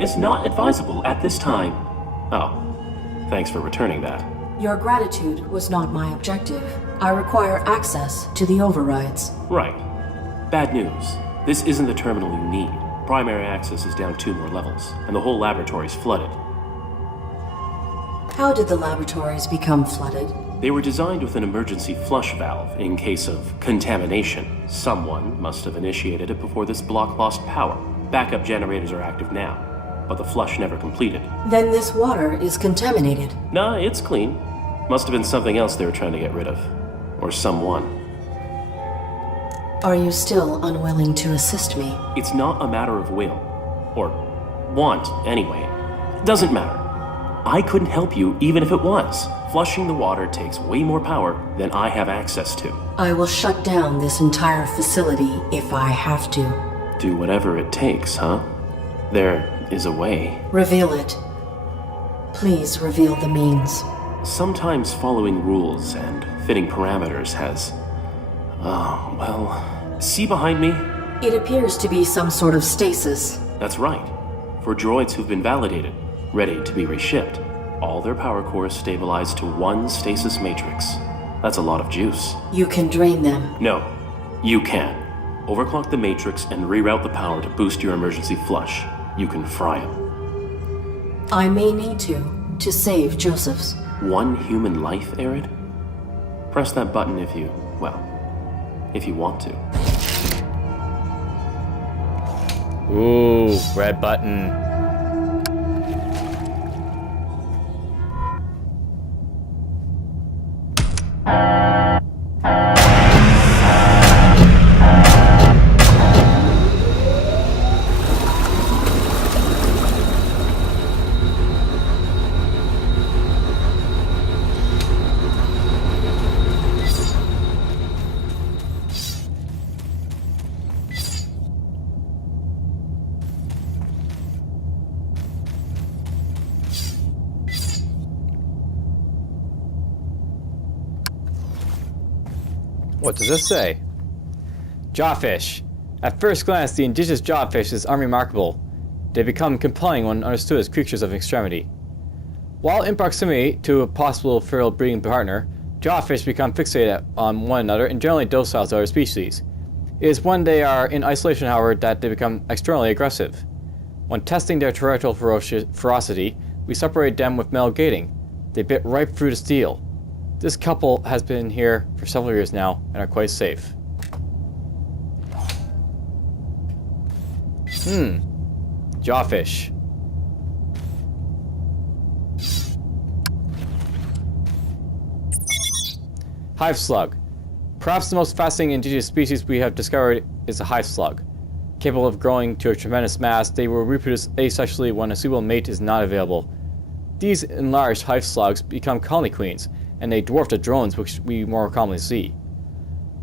is not advisable at this time. Oh, thanks for returning that. Your gratitude was not my objective. I require access to the overrides. Right. Bad news. This isn't the terminal you need. Primary access is down 2 more levels, and the whole laboratory's flooded. How did the laboratories become flooded? They were designed with an emergency flush valve in case of contamination. Someone must have initiated it before this block lost power. Backup generators are active now, but the flush never completed. Then this water is contaminated. Nah, it's clean. Must have been something else they were trying to get rid of. Or someone. Are you still unwilling to assist me? It's not a matter of will. Or want, anyway. Doesn't matter. I couldn't help you even if it was. Flushing the water takes way more power than I have access to. I will shut down this entire facility if I have to. Do whatever it takes, huh? There is a way. Reveal it. Please reveal the means. Sometimes following rules and fitting parameters has... Oh, well... See behind me? It appears to be some sort of stasis. That's right. For droids who've been validated, ready to be reshipped, all their power cores stabilize to one stasis matrix. That's a lot of juice. You can drain them. No, you can. Overclock the matrix and reroute the power to boost your emergency flush. You can fry them. I may need to save Joseph's. One human life, Arid? Press that button if you, well, if you want to. Ooh, red button. What does this say? Jawfish. At first glance, the indigenous jawfish is unremarkable. They become compelling when understood as creatures of extremity. While in proximity to a possible feral breeding partner, jawfish become fixated on one another and generally docile to other species. It is when they are in isolation, however, that they become externally aggressive. When testing their terrestrial ferocity, we separate them with metal gating. They bit right through the steel. This couple has been here for several years now and are quite safe. Jawfish. Hive slug. Perhaps the most fascinating indigenous species we have discovered is the hive slug. Capable of growing to a tremendous mass, they will reproduce asexually when a suitable mate is not available. These enlarged hive slugs become colony queens, and they dwarf the drones which we more commonly see.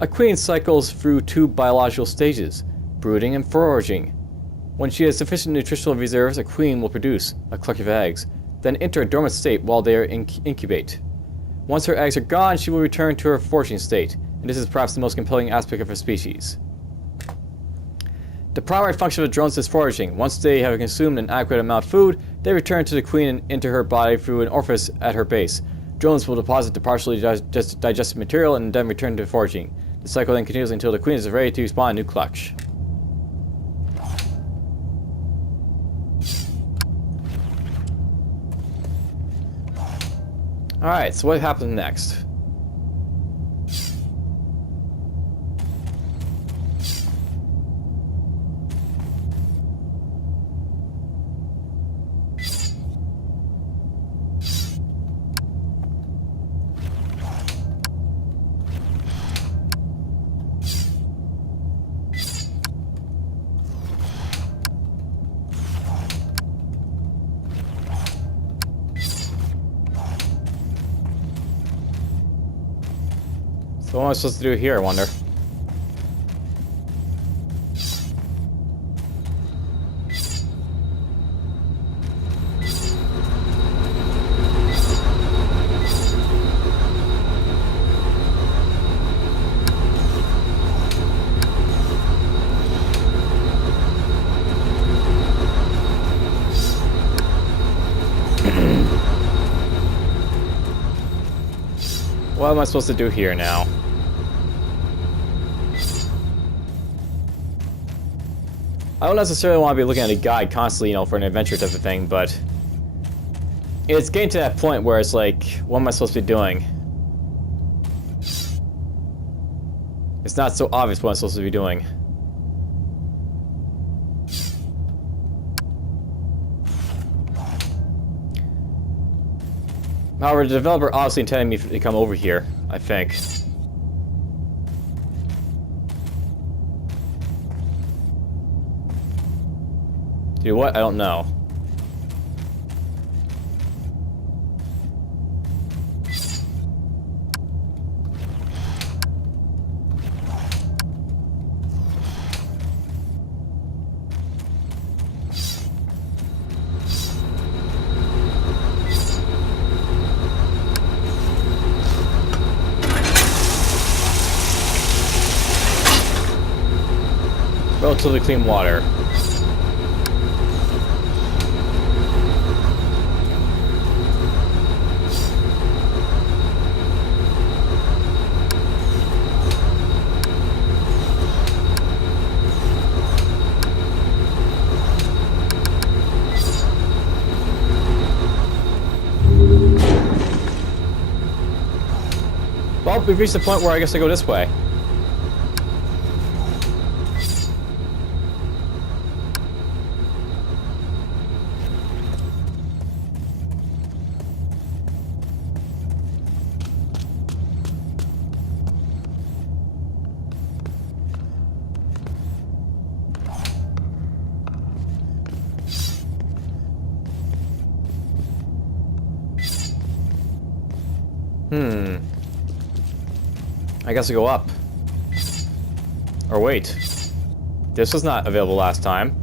A queen cycles through 2 biological stages, brooding and foraging. When she has sufficient nutritional reserves, a queen will produce a collection of eggs, then enter a dormant state while they incubate. Once her eggs are gone, she will return to her foraging state, and this is perhaps the most compelling aspect of her species. The primary function of the drones is foraging. Once they have consumed an adequate amount of food, they return to the queen and enter her body through an orifice at her base. Drones will deposit the partially digested material and then return to foraging. The cycle then continues until the queen is ready to spawn a new clutch. Alright, so what happens next? So what am I supposed to do here, I wonder? What am I supposed to do here now? I don't necessarily want to be looking at a guide constantly, you know, for an adventure type of thing, but it's getting to that point where it's like, what am I supposed to be doing? It's not so obvious what I'm supposed to be doing. However, the developer obviously intended me to come over here, I think. Do what? I don't know. Relatively clean water. Well, we've reached the point where I guess I go this way. I guess I go up. Or wait. This was not available last time.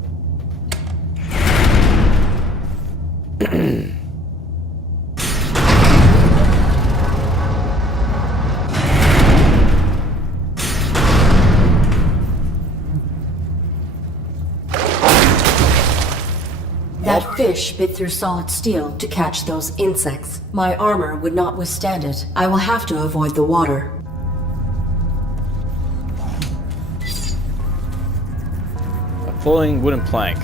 That fish bit through solid steel to catch those insects. My armor would not withstand it. I will have to avoid the water. A floating wooden plank.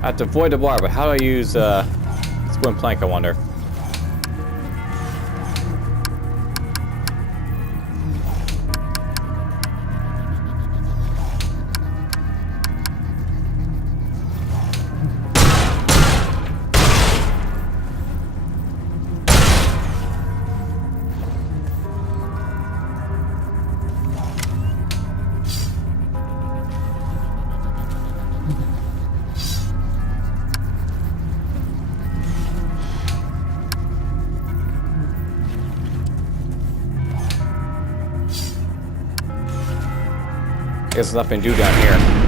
I have to avoid the water, but how do I use this wooden plank, I wonder? Guess there's nothing to do down here.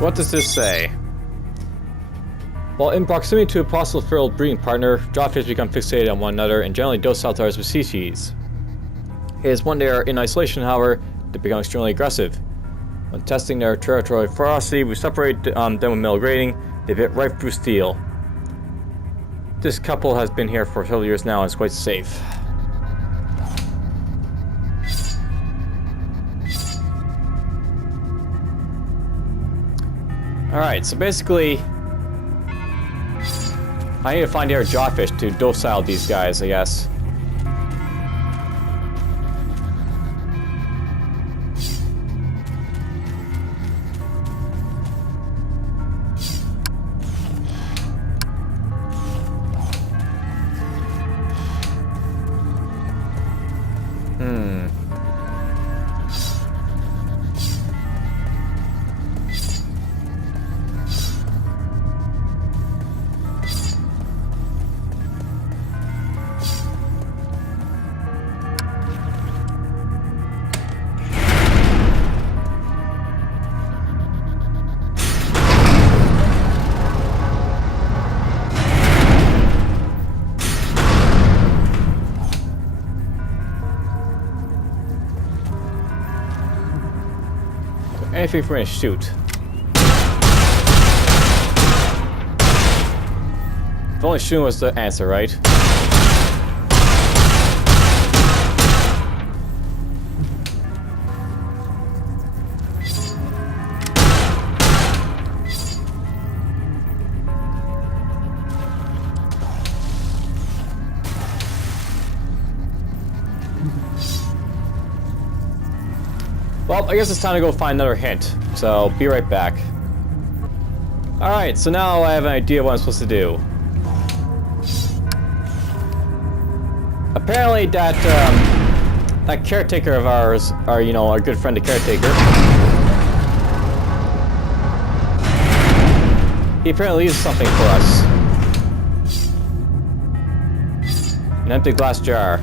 What does this say? While in proximity to a possible feral breeding partner, dropfish become fixated on one another and generally docile to other species. It is when they are in isolation, however, they become extremely aggressive. When testing their territorial ferocity, we separate them with metal grating, they bit right through steel. This couple has been here for several years now and is quite safe. Alright, so basically I need to find air jawfish to docile these guys, I guess. Anything for me to shoot. If only shooting was the answer, right? Well, I guess it's time to go find another hint, so be right back. Alright, so now I have an idea what I'm supposed to do. Apparently that caretaker of ours, our good friend the caretaker, he apparently leaves something for us. An empty glass jar.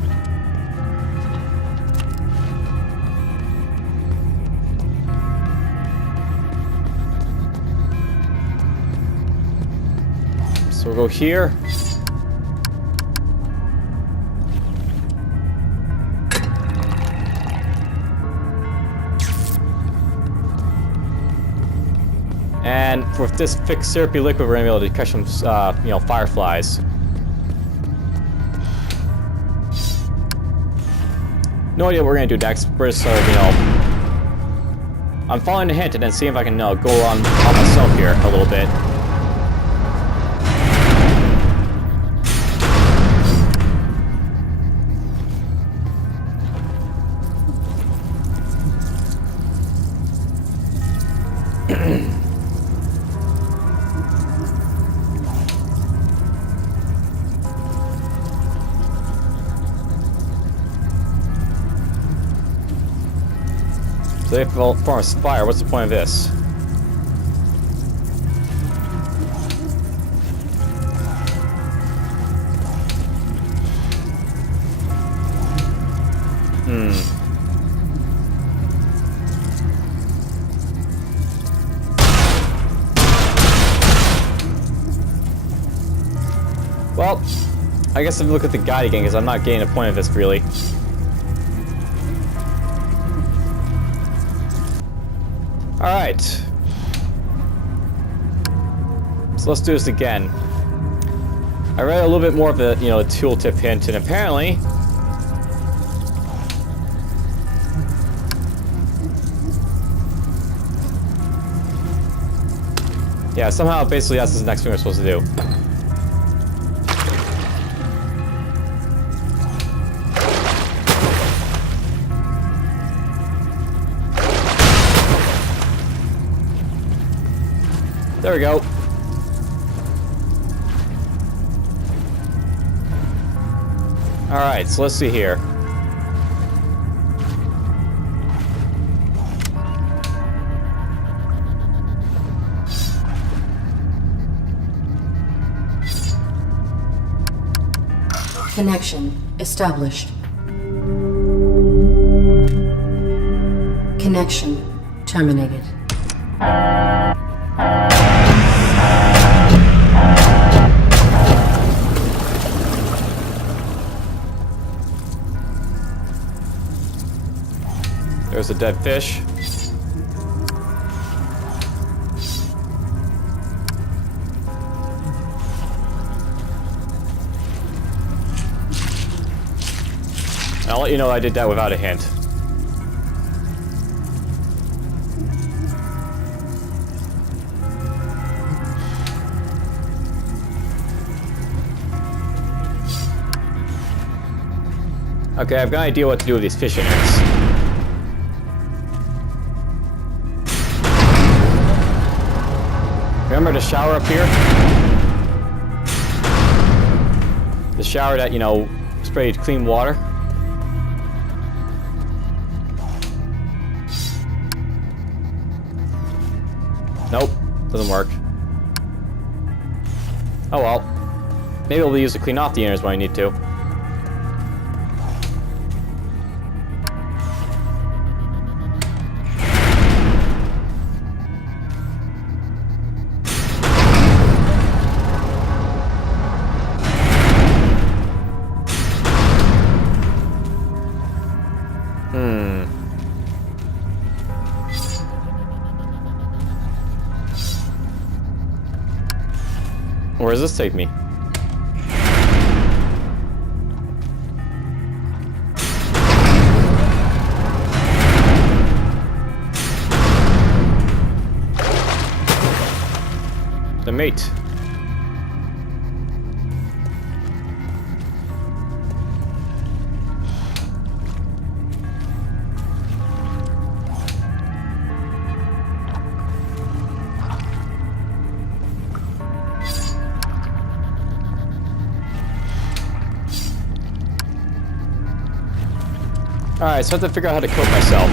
So we'll go here. And with this thick syrupy liquid, we're gonna be able to catch some, fireflies. No idea what we're gonna do next. We're just sort of, I'm following the hint and then seeing if I can go on myself here a little bit. So they form a fire. What's the point of this? Well, I guess if we look at the guide again, because I'm not getting the point of this really. Alright. So let's do this again. I read a little bit more of the, tooltip hint, and apparently yeah, somehow basically that's the next thing we're supposed to do. There we go. Alright, so let's see here. Connection established. Connection terminated. There's a dead fish. I'll let you know I did that without a hint. Okay, I've got an idea what to do with these fish innards. Remember the shower up here? The shower that, you know, sprayed clean water? Nope, doesn't work. Oh well. Maybe it'll be used to clean off the innards when I need to. Where does this take me? The mate. Alright, so I have to figure out how to coat myself.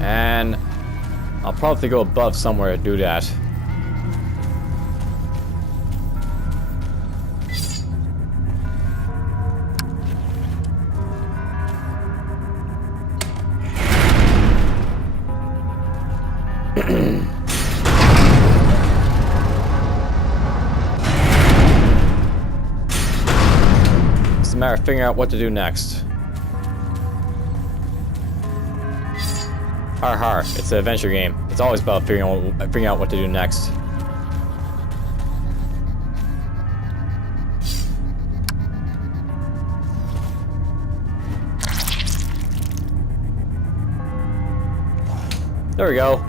And I'll probably go above somewhere to do that. It's a matter of figuring out what to do next. Har har, it's an adventure game. It's always about figuring out what to do next. There we go.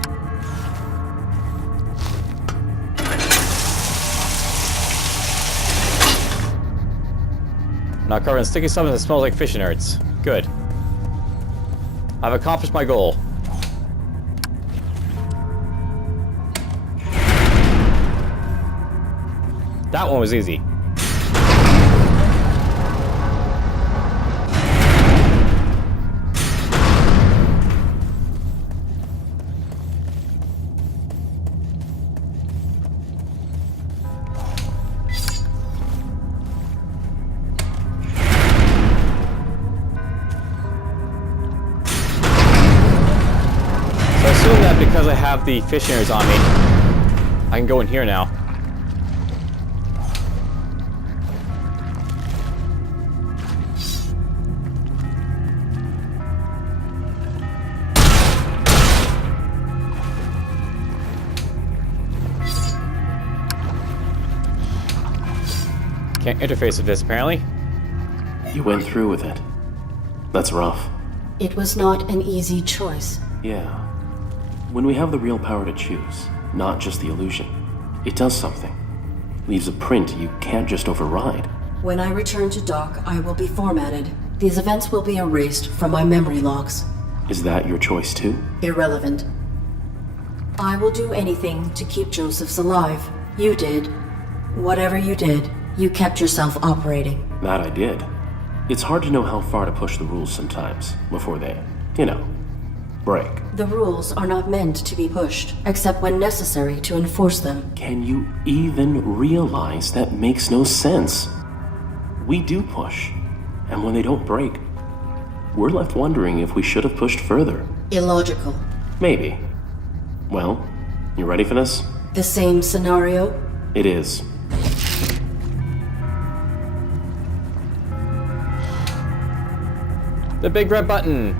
Now covered in sticky stuff that smells like fish innards. Good. I've accomplished my goal. That one was easy. Because I have the fish innards on me, I can go in here now. Can't interface with this, apparently. You went through with it. That's rough. It was not an easy choice. Yeah. When we have the real power to choose, not just the illusion, it does something. Leaves a print you can't just override. When I return to dock, I will be formatted. These events will be erased from my memory logs. Is that your choice too? Irrelevant. I will do anything to keep Josephs alive. You did. Whatever you did, you kept yourself operating. That I did. It's hard to know how far to push the rules sometimes, before they, break. The rules are not meant to be pushed, except when necessary to enforce them. Can you even realize that makes no sense? We do push, and when they don't break, we're left wondering if we should have pushed further. Illogical. Maybe. Well, you ready for this? The same scenario? It is. The big red button.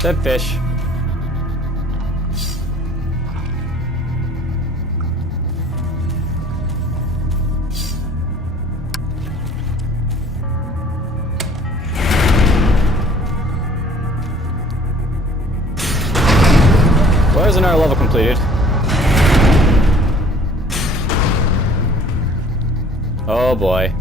Dead fish. Well, there's another level completed. Oh boy.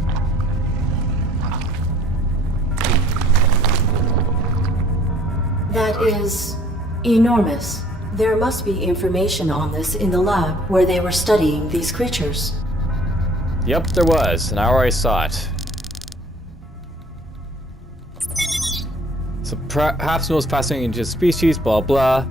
That is enormous. There must be information on this in the lab where they were studying these creatures. Yep, there was, and I already saw it. So perhaps the most fascinating species, blah blah.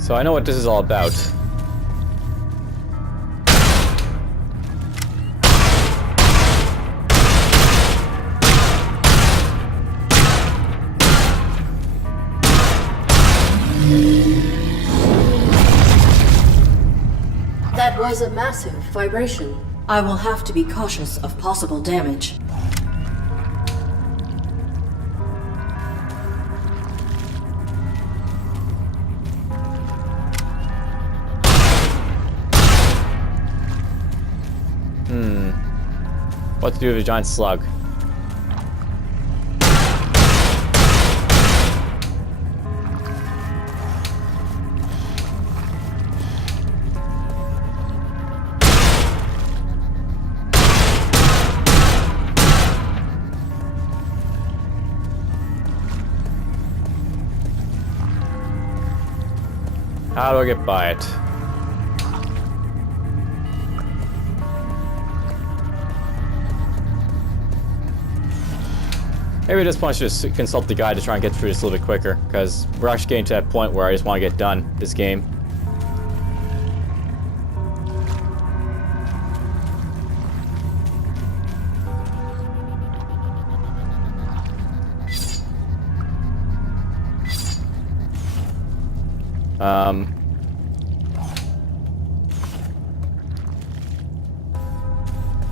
So I know what this is all about. That was a massive vibration. I will have to be cautious of possible damage. What to do with a giant slug? How do I get by it? Maybe at this point I should just consult the guide to try and get through this a little bit quicker, because we're actually getting to that point where I just want to get done this game.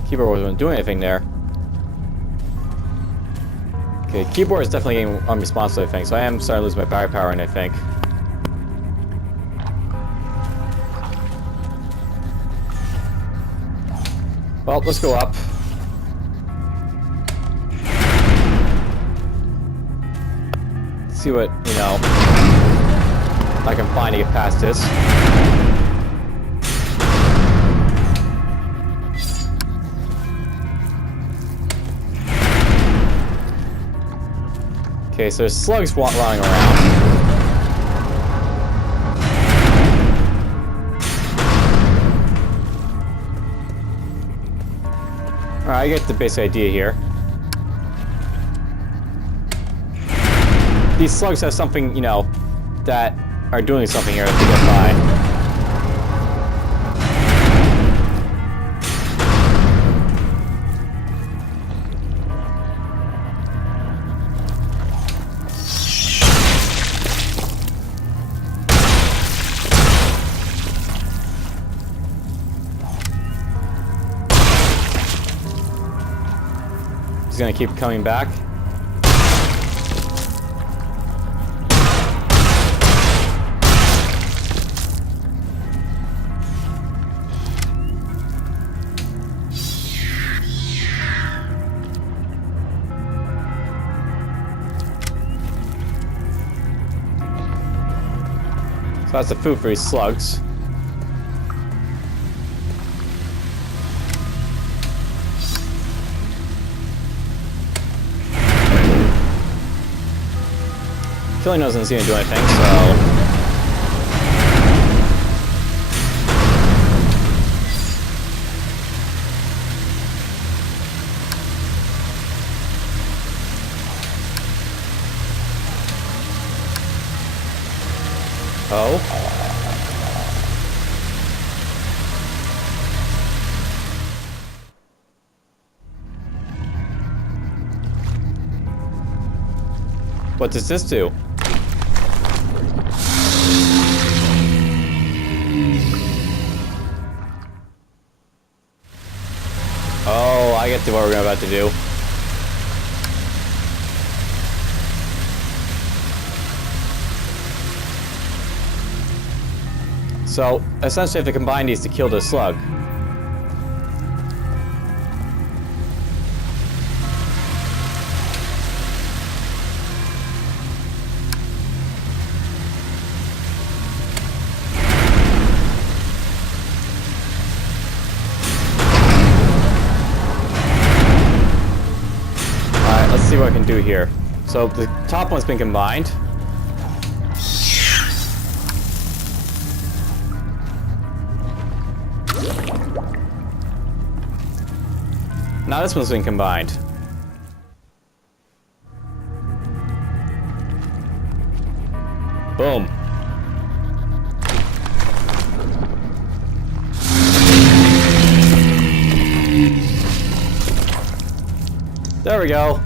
Keyboard wasn't doing anything there. Okay, keyboard is definitely getting unresponsive, I think, so I am starting to lose my battery power, and I think. Well, let's go up. See what, you know, I can find to get past this. Okay, so there's slugs running around. Alright, I get the basic idea here. These slugs have something, you know, that are doing something here to get by. He's gonna keep coming back. So that's the food for these slugs. Killing doesn't seem to do anything, so... Oh? What does this do? Oh, I get to what we're about to do. So, essentially I have to combine these to kill this slug. Alright, let's see what I can do here. So, the top one's been combined. Now this one's been combined. Boom. There we go.